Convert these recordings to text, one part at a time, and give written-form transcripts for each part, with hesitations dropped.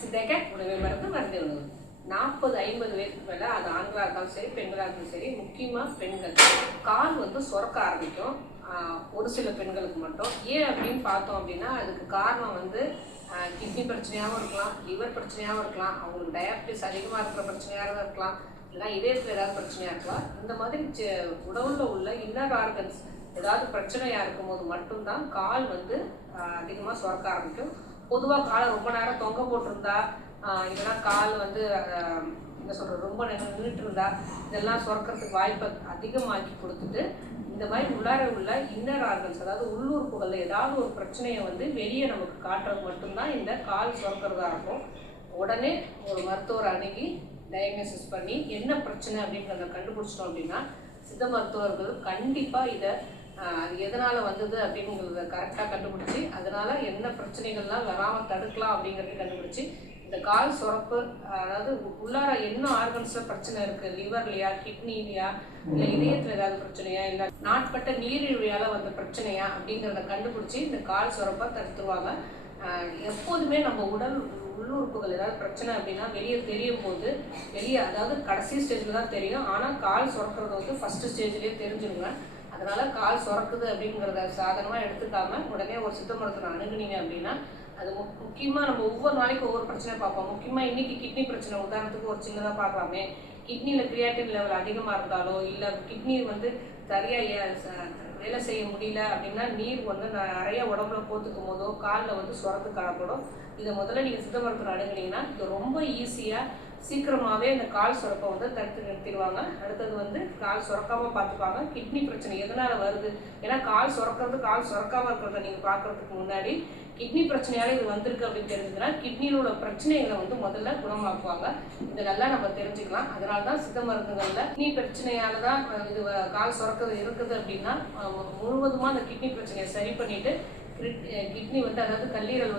சித்தக்க உணவை மருந்து உணவு 40-50 வயசுக்கு மேலே அது ஆண்களாக இருந்தாலும் சரி பெண்களாக இருந்தாலும் சரி, முக்கியமாக பெண்கள் கால் சுரக்க ஆரம்பிக்கும். ஒரு சில பெண்களுக்கு மட்டும். ஏன் அப்படின்னு பார்த்தோம் அப்படின்னா அதுக்கு காரணம் கிட்னி பிரச்சனையாகவும் இருக்கலாம், லிவர் பிரச்சனையாகவும் இருக்கலாம், அவங்களுக்கு டயாபிட்டிஸ் அதிகமாக இருக்கிற பிரச்சனையாக இருக்கலாம், இல்லை இதயத்தில் ஏதாவது பிரச்சனையாக இருக்கலாம். இந்த மாதிரி உடலில் உள்ள இன்னர் ஆர்கன்ஸ் ஏதாவது பிரச்சனையாக இருக்கும்போது மட்டும்தான் கால் அதிகமாக சுரக்க ஆரம்பிக்கும். பொதுவாக காலை ரொம்ப நேரம் தொங்க போட்டிருந்தா, இல்லைன்னா கால் என்ன சொல்கிறது ரொம்ப நின்றுட்டு இருந்தா இதெல்லாம் சுரக்கிறதுக்கு வாய்ப்பை அதிகமாக்கி கொடுத்துட்டு, இந்த மாதிரி உள்ளார உள்ள இன்னர் ஆர்கன்ஸ் அதாவது உள்ளுறுப்புகளில் ஏதாவது ஒரு பிரச்சனையை வெளியே நமக்கு காட்டுறது மட்டும்தான் இந்த கால் சுரக்கிறதா இருக்கும். உடனே ஒரு மருத்துவரை அணுகி டயக்னோசிஸ் பண்ணி என்ன பிரச்சனை அப்படின்றத கண்டுபிடிச்சிட்டோம் அப்படின்னா, சித்த மருத்துவர்கள் கண்டிப்பாக இதை அது எதனால் வந்தது அப்படிங்கிறத கரெக்டாக கண்டுபிடிச்சி அதனால் என்ன பிரச்சனைகள்லாம் வராமல் தடுக்கலாம் அப்படிங்கிறத கண்டுபிடிச்சி இந்த கால் சுரப்பு அதாவது உள்ளார என்ன ஆர்கன்ஸில் பிரச்சனை இருக்குது, லிவர்லையா, கிட்னிலையா, இல்லை இதயத்தில் ஏதாவது பிரச்சனையா, இல்லை நாட்பட்ட நீரிழிவையால் வந்த பிரச்சனையா அப்படிங்கிறத கண்டுபிடிச்சி இந்த கால் சுரப்பை தடுத்துருவாங்க. எப்போதுமே நம்ம உடல் உள்ளுறுப்புகள் ஏதாவது பிரச்சனை அப்படின்னா வெளியே தெரியும் போது அதாவது கடைசி ஸ்டேஜில் தான் தெரியும். ஆனால் கால் சுரக்கிறது ஃபஸ்ட்டு ஸ்டேஜ்லேயே தெரிஞ்சிருங்க. அதனால் கால் சுரக்குது அப்படிங்கிறத சாதனமாக எடுத்துக்காமல் உடனே ஒரு சித்த மருத்துவரை அணுகுனீங்க அப்படின்னா அது முக்கியமாக நம்ம ஒவ்வொரு நாளைக்கு ஒவ்வொரு பிரச்சனை பார்ப்போம். முக்கியமாக இன்றைக்கி கிட்னி பிரச்சனை உதாரணத்துக்கு ஒரு சின்னதாக பார்க்கலாமே. கிட்னியில் கிரியாட்டின் லெவல் அதிகமாக இருந்தாலோ, இல்லை கிட்னி சரியாக வேலை செய்ய முடியல அப்படின்னா நீர் நிறைய உடம்புல போத்துக்கும் போதோ காலில் சுரத்து காணப்படும். இதை முதல்ல நீங்கள் சித்த மருத்துவரை அணுகுனீங்கன்னா இது ரொம்ப ஈஸியாக சீக்கிரமாகவே இந்த கால் சுரப்பை தடுத்து நிறுத்திடுவாங்க. அடுத்தது கால் சுரக்காமல் பார்த்துப்பாங்க. கிட்னி பிரச்சனை எதனால் வருது, ஏன்னா கால் சுரக்கிறது கால் சுரக்காமல் இருக்கிறத நீங்கள் பார்க்குறதுக்கு முன்னாடி கிட்னி பிரச்சனையால் இது வந்திருக்கு அப்படின்னு தெரிஞ்சுதுன்னா கிட்னியில் உள்ள பிரச்சனைகளை முதல்ல குணமாக்குவாங்க. இதெல்லாம் நம்ம தெரிஞ்சுக்கலாம். அதனால தான் சித்த மருந்துகளில் கிட்னி பிரச்சனையால் தான் இது கால் சுரக்கிறது இருக்குது அப்படின்னா முழுவதுமாக அந்த கிட்னி பிரச்சனையை சரி பண்ணிவிட்டு கிட்னி அதாவது கல்லீரல்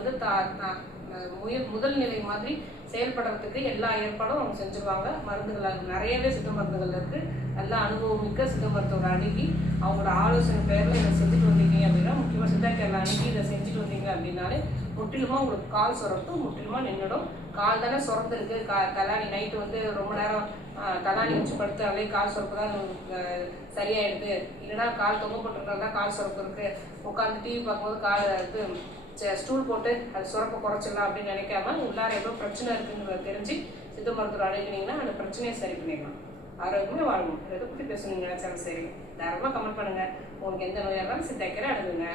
முதல் நிலை மாதிரி செயல்படுறதுக்கு எல்லா ஏற்பாடும் அவங்க செஞ்சுருவாங்க. மருந்துகள் நிறையவே சித்த மருந்துகள் இருக்குது. நல்லா அனுபவமிக்க சித்த மருத்துவரை அணுகி அவங்களோட ஆலோசனை பேரில் இதை செஞ்சுட்டு வந்தீங்க அப்படின்னா, முக்கியமாக சித்தாக்கரில் அணுகி இதை செஞ்சுட்டு வந்தீங்க அப்படின்னாலே முற்றிலுமாக உங்களுக்கு கால் சுரப்பு முற்றிலுமாக நின்றுடும். கால் தானே சுரந்துருக்கு, தலானி நைட்டு ரொம்ப நேரம் தலானி வச்சு படுத்தாலே கால் சுரப்பு தான் சரியாயிடுது, இல்லைன்னா கால் தொங்க போட்டுருக்கா கால் சுரப்பு இருக்குது, உட்காந்து டிவி பார்க்கும்போது கால் ஸ்டூல் போட்டு அது சுரப்பை குறைச்சிடலாம் அப்படின்னு நினைக்காம உள்ளார எவ்வளோ பிரச்சனை இருக்குங்கிறத தெரிஞ்சு சித்த மருத்துவரை அணுகினீங்கன்னா அந்த பிரச்சனையை சரி பண்ணிடலாம். ஆரோக்கியமாக வாழணும். எதை பற்றி பேசணுங்க நினைச்சாலும் சரி தாராளமாக கமெண்ட் பண்ணுங்கள். உங்களுக்கு எந்த நோயாக இருந்தாலும் சித்தாக்கரை அணுகுங்க.